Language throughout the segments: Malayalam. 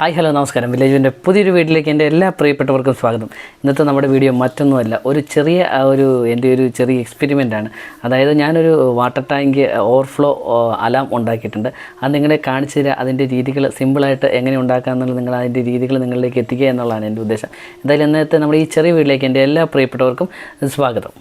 ഹായ് ഹലോ നമസ്കാരം. വില്ലേജിൻ്റെ പുതിയൊരു വീട്ടിലേക്ക് എൻ്റെ എല്ലാ പ്രിയപ്പെട്ടവർക്കും സ്വാഗതം. ഇന്നത്തെ നമ്മുടെ വീഡിയോ മറ്റൊന്നുമല്ല, എൻ്റെ ഒരു ചെറിയ എക്സ്പെരിമെൻ്റാണ്. അതായത് ഞാനൊരു വാട്ടർ ടാങ്ക് ഓവർഫ്ലോ അലാം ഉണ്ടാക്കിയിട്ടുണ്ട്. അത് നിങ്ങളെ കാണിച്ചു തരിക, അതിൻ്റെ രീതികൾ സിമ്പിളായിട്ട് എങ്ങനെ ഉണ്ടാക്കാമെന്നുള്ളത് അതിൻ്റെ രീതികൾ നിങ്ങളിലേക്ക് എത്തിക്കുക എന്നുള്ളതാണ് എൻ്റെ ഉദ്ദേശം. എന്തായാലും ഇന്നത്തെ നമ്മുടെ ഈ ചെറിയ വീട്ടിലേക്ക് എൻ്റെ എല്ലാ പ്രിയപ്പെട്ടവർക്കും സ്വാഗതം.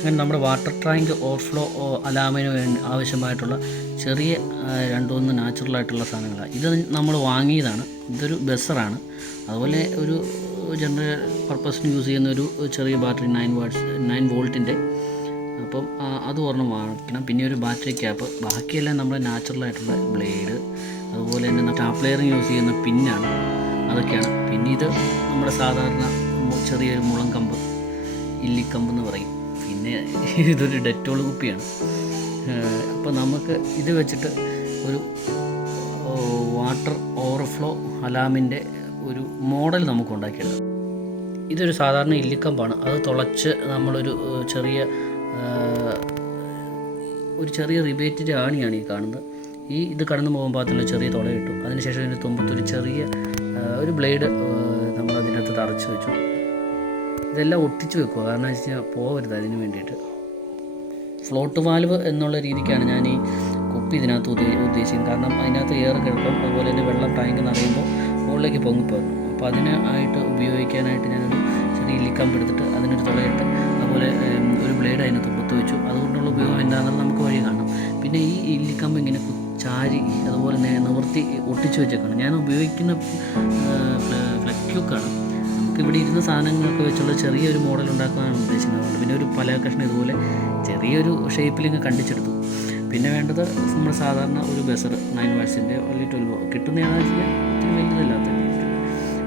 അങ്ങനെ നമ്മുടെ വാട്ടർ ടാങ്ക് ഓവർഫ്ലോ അലാമിന് വേണ്ടി ആവശ്യമായിട്ടുള്ള ചെറിയ രണ്ടുമൂന്ന് നാച്ചുറലായിട്ടുള്ള സാധനങ്ങളാണ്. ഇത് നമ്മൾ വാങ്ങിയതാണ്. ഇതൊരു ബസറാണ്. അതുപോലെ ഒരു ജനറൽ പർപ്പസിന് യൂസ് ചെയ്യുന്ന ഒരു ചെറിയ ബാറ്ററി 9 വോൾട്ടിൻ്റെ. അപ്പം അത് ഒരെണ്ണം വാങ്ങിക്കണം. പിന്നെ ഒരു ബാറ്ററി ക്യാപ്പ്. ബാക്കിയെല്ലാം നമ്മുടെ നാച്ചുറലായിട്ടുള്ള ബ്ലേഡ്, അതുപോലെ തന്നെ സ്റ്റാപ്ലെയറിങ് യൂസ് ചെയ്യുന്ന പിന്നാണ്. അതൊക്കെയാണ്. പിന്നെ ഇത് നമ്മുടെ സാധാരണ ചെറിയൊരു മുളം കമ്പ്, ഇല്ലിക്കമ്പെന്ന് പറയും. പിന്നെ ഇതൊരു ഡെറ്റോൾ കുപ്പിയാണ്. അപ്പോൾ നമുക്ക് ഇത് വെച്ചിട്ട് ഒരു വാട്ടർ ഓവർഫ്ലോ അലാമിൻ്റെ ഒരു മോഡൽ നമുക്ക് ഉണ്ടാക്കിയെടുക്കാം. ഇതൊരു സാധാരണ ഇല്ലിക്കമ്പാണ്. അത് തുളച്ച് നമ്മളൊരു ചെറിയ റിബേറ്റിൻ്റെ ആണിയാണ് ഈ കാണുന്നത്. ഇത് കടന്നു പോകുമ്പോൾ അതിൽ ചെറിയ തുള കിട്ടും. അതിനുശേഷം ഇതിൻ്റെ തുമ്പത്തൊരു ചെറിയ ഒരു ബ്ലേഡ് നമ്മളതിനകത്ത് തറച്ച് വെച്ചു. ഇതെല്ലാം ഒട്ടിച്ച് വെക്കുക, കാരണം എന്ന് വെച്ച് കഴിഞ്ഞാൽ പോകരുത്. അതിന് വേണ്ടിയിട്ട് ഫ്ലോട്ട് വാൽവ് എന്നുള്ള രീതിക്കാണ് ഞാൻ ഈ കുപ്പി ഇതിനകത്ത് ഉദ്ദേശിക്കുന്നത്. കാരണം അതിനകത്ത് എയർ കിടക്കും, അതുപോലെ തന്നെ വെള്ളം ടാങ്ക് നിറയുമ്പോൾ മുകളിലേക്ക് പൊങ്ങിപ്പോകും. അപ്പോൾ അതിനായിട്ട് ഉപയോഗിക്കാനായിട്ട് ഞാനൊരു ചെറിയ ഇല്ലിക്കമ്പ് എടുത്തിട്ട് അതിനൊരു തുളയിട്ട് അതുപോലെ ഒരു ബ്ലേഡ് അതിനകത്ത് കുത്തു വെച്ചു. അതുകൊണ്ടുള്ള ഉപയോഗം എന്താണെന്ന് നമുക്ക് വഴി കാണാം. പിന്നെ ഈ ഇല്ലിക്കമ്പ് ഇങ്ങനെ ചാരി അതുപോലെ നിവർത്തി ഒട്ടിച്ച് വെച്ചേക്കാണ്. ഞാൻ ഉപയോഗിക്കുന്ന ഫ്ലെക്യൂക്കാണ്. ഇവിടെ ഇരുന്ന സാധനങ്ങളൊക്കെ വെച്ചുള്ള ചെറിയൊരു മോഡൽ ഉണ്ടാക്കാനാണ് ഉദ്ദേശിക്കുന്നത്. പിന്നെ ഒരു പല കഷ്ണം ഇതുപോലെ ചെറിയൊരു ഷേപ്പിൽ ഇങ്ങ് കണ്ടിച്ചെടുത്തു. പിന്നെ വേണ്ടത് നമ്മൾ സാധാരണ ഒരു ബസർ 9 വാട്ട്സിൻ്റെ വലിയ 12 കിട്ടുന്നതാണെന്ന് വെച്ച് കഴിഞ്ഞാൽ ഒത്തിരി വലുതല്ലാത്ത.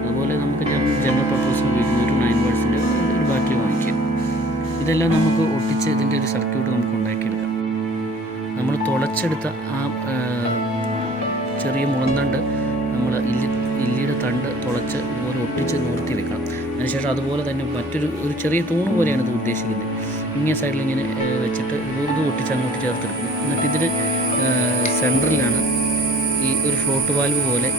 അതുപോലെ നമുക്ക് ജനറൽ പർപ്പസിന് ഉപയോഗിക്കുന്ന ഒരു 9 വാട്ട്സിൻ്റെ ഒരു ബാറ്ററി വാങ്ങിക്കുക. ഇതെല്ലാം നമുക്ക് ഒട്ടിച്ച് ഇതിൻ്റെ ഒരു സർക്യൂട്ട് നമുക്ക് ഉണ്ടാക്കിയെടുക്കാം. നമ്മൾ തുളച്ചെടുത്ത ആ ചെറിയ മുളന്തണ്ട് നമ്മൾ ഇല്ലിയുടെ തണ്ട് തുളച്ച് ഇതുപോലെ ഒട്ടിച്ച് നിർത്തി വെക്കണം. അതിനുശേഷം അതുപോലെ തന്നെ ഒരു ചെറിയ തൂണ് പോലെയാണ് ഇത് ഉദ്ദേശിക്കുന്നത്. ഇങ്ങനെ സൈഡിൽ ഇങ്ങനെ വെച്ചിട്ട് ഇത് ഒട്ടിച്ച് അങ്ങോട്ട് ചേർത്തെടുക്കും. എന്നിട്ട് ഇതിന് സെൻറ്ററിലാണ് ഈ ഒരു ഫ്ലോട്ട് വാൽവ് പോലെ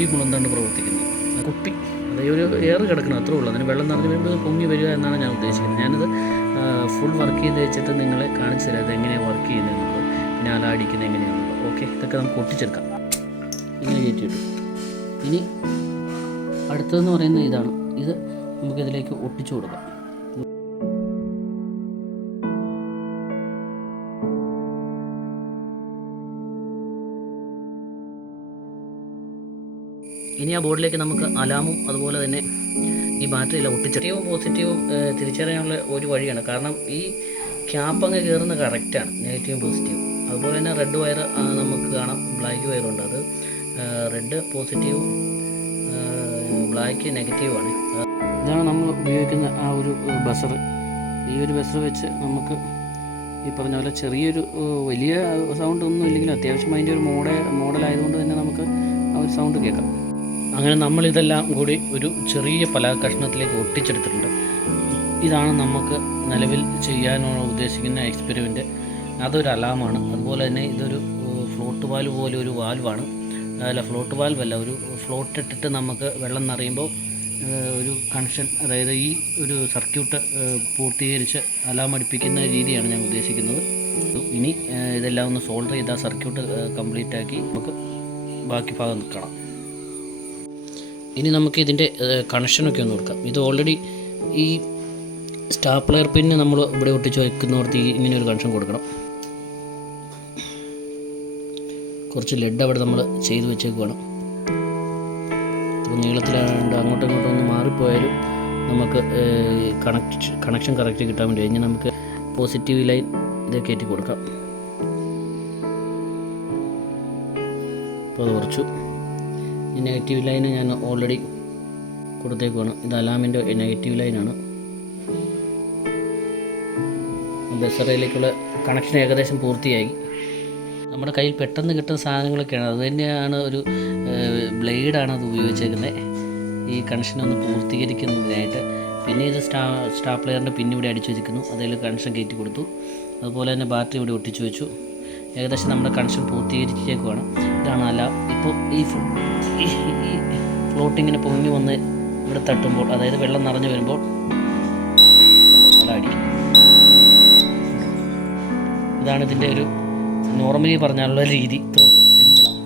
ഈ മുളന്തണ്ട് പ്രവർത്തിക്കുന്നത്. കുപ്പി അതായത് ഒരു എയർ കിടക്കണം, അത്രേ ഉള്ളൂ. അതിന് വെള്ളം നിറഞ്ഞ് വരുമ്പോൾ പൊങ്ങി വരിക എന്നാണ് ഞാൻ ഉദ്ദേശിക്കുന്നത്. ഞാനത് ഫുൾ വർക്ക് ചെയ്ത് വെച്ചിട്ട് നിങ്ങളെ കാണിച്ചു തരാം അത് എങ്ങനെയാണ് വർക്ക് ചെയ്യുന്നതെന്നുള്ളത്, പിന്നെ അടിക്കുന്നത് എങ്ങനെയാണെന്നുള്ളത്. ഓക്കെ, ഇതൊക്കെ നമുക്ക് ഒട്ടിച്ചെടുക്കാം. ഇങ്ങനെ കയറ്റിയിട്ടു. ഇനി അടുത്തതെന്ന് പറയുന്നത് ഇതാണ്. ഇത് നമുക്കിതിലേക്ക് ഒട്ടിച്ചു കൊടുക്കാം. ഇനി ആ ബോർഡിലേക്ക് നമുക്ക് അലാമും അതുപോലെ തന്നെ ഈ ബാറ്ററിയെല്ലാം ഒട്ടിച്ചെടുക്കും. പോസിറ്റീവും തിരിച്ചറിയാനുള്ള ഒരു വഴിയാണ്. കാരണം ഈ ക്യാപ്പ് അങ്ങ് കയറുന്ന കറക്റ്റാണ്, നെഗറ്റീവും പോസിറ്റീവും. അതുപോലെ തന്നെ റെഡ് വയർ നമുക്ക് കാണാം, ബ്ലാക്ക് വയറുണ്ട്. അത് റെഡ് പോസിറ്റീവും ബ്ലാക്ക് നെഗറ്റീവാണ്. ഇതാണ് നമ്മൾ ഉപയോഗിക്കുന്ന ആ ഒരു ബസർ. ഈ ഒരു ബസർ വെച്ച് നമുക്ക് ഈ പറഞ്ഞ പോലെ ചെറിയൊരു വലിയ സൗണ്ട് ഒന്നും ഇല്ലെങ്കിലും അത്യാവശ്യം അതിൻ്റെ ഒരു മോഡലായതുകൊണ്ട് തന്നെ നമുക്ക് ആ ഒരു സൗണ്ട് കേൾക്കാം. അങ്ങനെ നമ്മളിതെല്ലാം കൂടി ഒരു ചെറിയ കഷ്ണത്തിലേക്ക് ഒട്ടിച്ചെടുത്തിട്ടുണ്ട്. ഇതാണ് നമുക്ക് നിലവിൽ ചെയ്യാനുള്ള ഉദ്ദേശിക്കുന്ന എക്സ്പെരിമെൻറ്റ്. അതൊരു അലാമാണ്. അതുപോലെ തന്നെ ഇതൊരു ഫ്ലോട്ട് വാൽവ് പോലെ ഒരു വാൽവാണ്. അല്ല, ഫ്ലോട്ട് വാൽവല്ല, ഒരു ഫ്ലോട്ട് ഇട്ടിട്ട് നമുക്ക് വെള്ളം നിറയുമ്പോൾ ഒരു കണക്ഷൻ, അതായത് ഈ ഒരു സർക്യൂട്ട് പൂർത്തീകരിച്ച് അലാം അടിപ്പിക്കുന്ന രീതിയാണ് ഞാൻ ഉദ്ദേശിക്കുന്നത്. ഇനി ഇതെല്ലാം ഒന്ന് സോൾഡർ ചെയ്ത് ആ സർക്യൂട്ട് കംപ്ലീറ്റ് ആക്കി നമുക്ക് ബാക്കി ഭാഗം കാണാം. ഇനി നമുക്ക് ഇതിൻ്റെ കണക്ഷനൊക്കെ ഒന്ന് കൊടുക്കാം. ഇത് ഓൾറെഡി ഈ സ്റ്റാപ്ലെയർ പിന്ന് നമ്മൾ ഇവിടെ ഒട്ടിച്ച് വയ്ക്കുന്നവർക്ക് ഇങ്ങനെ ഒരു കണക്ഷൻ കൊടുക്കണം. കുറച്ച് ലെഡ് അവിടെ നമ്മൾ ചെയ്ത് വെച്ചേക്കുവാണ്. അപ്പോൾ നീളത്തിലാണ്ട് അങ്ങോട്ടും ഇങ്ങോട്ടും ഒന്ന് മാറിപ്പോയാലും നമുക്ക് കണക്ഷൻ കറക്റ്റ് കിട്ടാൻ വേണ്ടി കഴിഞ്ഞ് നമുക്ക് പോസിറ്റീവ് ലൈൻ ഇത് കയറ്റി കൊടുക്കാം. അപ്പോൾ അത് കുറച്ചു. ഈ നെഗറ്റീവ് ലൈന് ഞാൻ ഓൾറെഡി കൊടുത്തേക്കുവാണ്. ഇത് അലാമിൻ്റെ നെഗറ്റീവ് ലൈനാണ്. ബസറയിലേക്കുള്ള കണക്ഷൻ ഏകദേശം പൂർത്തിയായി. നമ്മുടെ കയ്യിൽ പെട്ടെന്ന് കിട്ടുന്ന സാധനങ്ങളൊക്കെയാണ്, അത് തന്നെയാണ് ഒരു ബ്ലേഡാണ് അത് ഉപയോഗിച്ചേക്കുന്നത് ഈ കണക്ഷനൊന്ന് പൂർത്തീകരിക്കുന്നതിനായിട്ട്. പിന്നെ ഇത് സ്റ്റാപ്ലെയറിൻ്റെ പിൻ ഇവിടെ അടിച്ചു വെച്ചിരിക്കുന്നു, അതിൽ കണക്ഷൻ കയറ്റി കൊടുത്തു. അതുപോലെ തന്നെ ബാറ്ററി ഇവിടെ ഒട്ടിച്ചു വെച്ചു. ഏകദേശം നമ്മുടെ കണക്ഷൻ പൂർത്തീകരിച്ചേക്കുവാണ്. ഇതാണ് അലാം. ഇപ്പോൾ ഈ ഫ്ലോട്ടിങ്ങിനെ പൊങ്ങി വന്ന് ഇവിടെ തട്ടുമ്പോൾ, അതായത് വെള്ളം നിറഞ്ഞു വരുമ്പോൾ അലാം അടിക്കും. ഇതാണ് ഇതിൻ്റെ ഒരു നോർമലി പറഞ്ഞാലുള്ള രീതി. ഇത്രേ ഉള്ളൂ, സിമ്പിളാണ്.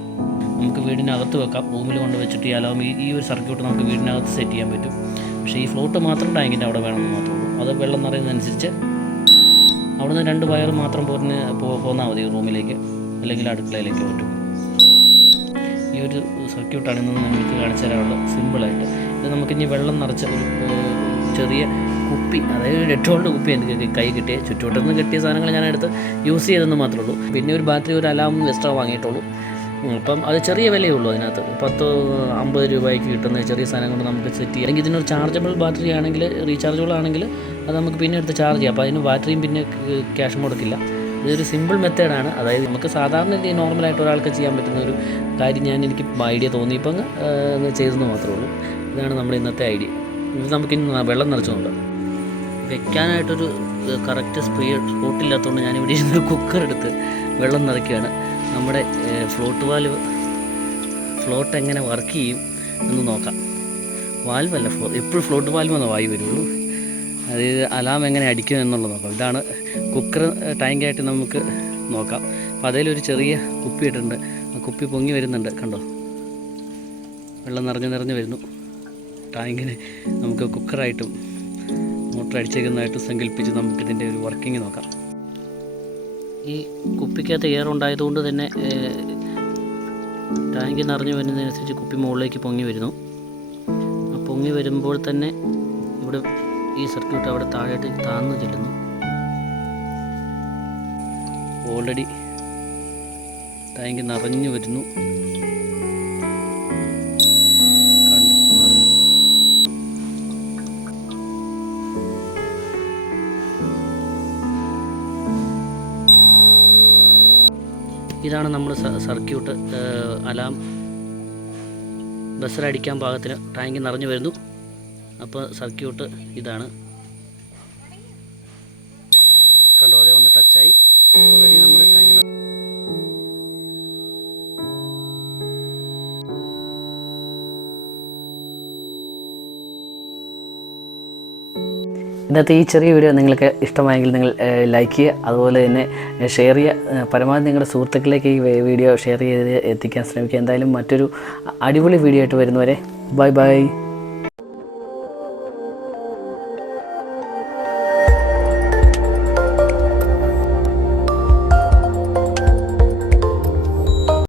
നമുക്ക് വീടിനകത്ത് വെക്കാം, റൂമിൽ കൊണ്ട് വെച്ചിട്ട് ഈ അലാം ഈ ഒരു സർക്യൂട്ട് നമുക്ക് വീടിനകത്ത് സെറ്റ് ചെയ്യാൻ പറ്റും. പക്ഷേ ഈ ഫ്ലോട്ട് മാത്രം ടാങ്കിൻ്റെ അവിടെ വേണമെന്ന് മാത്രമേ ഉള്ളൂ. അത് വെള്ളം നിറയുന്നതനുസരിച്ച് അവിടുന്ന് 2 വയർ മാത്രം പോന്നാൽ മതി റൂമിലേക്ക്, അല്ലെങ്കിൽ അടുക്കളയിലേക്ക് പറ്റും. ഈ ഒരു സർക്യൂട്ടാണ് ഇന്ന് നിങ്ങൾക്ക് കാണിച്ചു തരാനുള്ളത്, സിമ്പിളായിട്ട്. ഇത് നമുക്കിനി വെള്ളം നിറച്ച ഒരു ചെറിയ കുപ്പി, അതായത് ഡെറ്റോളിൻ്റെ കുപ്പി എനിക്ക് കൈ കിട്ടിയ ചുറ്റുവട്ടത്ത് നിന്ന് കിട്ടിയ സാധനങ്ങൾ ഞാനെടുത്ത് യൂസ് ചെയ്തെന്ന് മാത്രമേ ഉള്ളൂ. പിന്നെ ഒരു ബാറ്ററി, ഒരു അലാം എക്സ്ട്രാ വാങ്ങിയിട്ടുള്ളൂ. അപ്പം അത് ചെറിയ വിലയേ ഉള്ളൂ. അതിനകത്ത് 10-50 രൂപയ്ക്ക് കിട്ടുന്ന ചെറിയ സാധനം കൊണ്ട് നമുക്ക് സെറ്റ് ചെയ്യാം. അല്ലെങ്കിൽ ഇതിനൊരു ചാർജബിൾ ബാറ്ററി ആണെങ്കിൽ, റീചാർജബിൾ ആണെങ്കിൽ അത് നമുക്ക് പിന്നെ എടുത്ത് ചാർജ് ചെയ്യാം. അപ്പോൾ അതിന് ബാറ്ററിയും പിന്നെ ക്യാഷ് മുടക്കില്ല. ഇതൊരു സിമ്പിൾ മെത്തേഡാണ്. അതായത് നമുക്ക് സാധാരണ നോർമലായിട്ട് ഒരാൾക്ക് ചെയ്യാൻ പറ്റുന്ന ഒരു കാര്യം എനിക്ക് ഐഡിയ തോന്നിയപ്പോൾ ചെയ്തെന്ന് മാത്രമേ ഉള്ളൂ. ഇതാണ് നമ്മുടെ ഇന്നത്തെ ഐഡിയ. ഇത് നമുക്കിനി വെള്ളം നിറച്ച് നോക്കാം. വെക്കാനായിട്ടൊരു കറക്റ്റ് സ്പോട്ടില്ലാത്തതുകൊണ്ട് ഞാനിവിടെ ഇരുന്ന് കുക്കർ എടുത്ത് വെള്ളം നിറയ്ക്കുകയാണ്. നമ്മുടെ ഫ്ലോട്ട് എങ്ങനെ വർക്ക് ചെയ്യും എന്ന് നോക്കാം. വാൽവല്ല, എപ്പോഴും ഫ്ലോട്ട് വാൽവ് എന്ന വായു വരുള്ളൂ. അതായത് അലാം എങ്ങനെ അടിക്കും എന്നുള്ളത് നോക്കാം. ഇതാണ് കുക്കർ ടാങ്കായിട്ട് നമുക്ക് നോക്കാം. അപ്പോൾ അതിലൊരു ചെറിയ കുപ്പി ഇട്ടിട്ടുണ്ട്. ആ കുപ്പി പൊങ്ങി വരുന്നുണ്ട്, കണ്ടോ? വെള്ളം നിറഞ്ഞ് വരുന്നു. ടാങ്കിന് നമുക്ക് കുക്കറായിട്ടും മോട്ടർ അടിച്ചേക്കുന്നതായിട്ടും സങ്കല്പിച്ച് നമുക്കിതിൻ്റെ ഒരു വർക്കിംഗ് നോക്കാം. ഈ കുപ്പിക്കകത്ത് എയർ ഉണ്ടായതുകൊണ്ട് തന്നെ ടാങ്ക് നിറഞ്ഞു വരുന്നതിനനുസരിച്ച് കുപ്പി മുകളിലേക്ക് പൊങ്ങി വരുന്നു. ആ പൊങ്ങി വരുമ്പോൾ തന്നെ ഇവിടെ ഈ സർക്യൂട്ട് അവിടെ താഴോട്ട് താഴ്ന്നു ചെല്ലുന്നു. ഓൾറെഡി ടാങ്ക് നിറഞ്ഞു വരുന്നു, കണ്ടു. ഇതാണ് നമ്മുടെ സർക്യൂട്ട്. അലാം ബസറടിക്കാൻ പാകത്തിന് ടാങ്ക് നിറഞ്ഞു വരുന്നു. അപ്പോൾ സർക്യൂട്ട് ഇതാണ്, കണ്ടോ? അതേ ഒന്ന് ടച്ചായി ഓൾറെഡി നമ്മുടെ ടാങ്ക്. ഇന്നത്തെ ഈ ചെറിയ വീഡിയോ നിങ്ങൾക്ക് ഇഷ്ടമായെങ്കിൽ നിങ്ങൾ ലൈക്ക് ചെയ്യുക, അതുപോലെ തന്നെ ഷെയർ ചെയ്യുക. പരമാവധി നിങ്ങളുടെ സുഹൃത്തുക്കളിലേക്ക് ഈ വീഡിയോ ഷെയർ ചെയ്ത് എത്തിക്കാൻ ശ്രമിക്കുക. എന്തായാലും മറ്റൊരു അടിപൊളി വീഡിയോ ആയിട്ട് വരുന്നവരെ ബൈ ബൈ.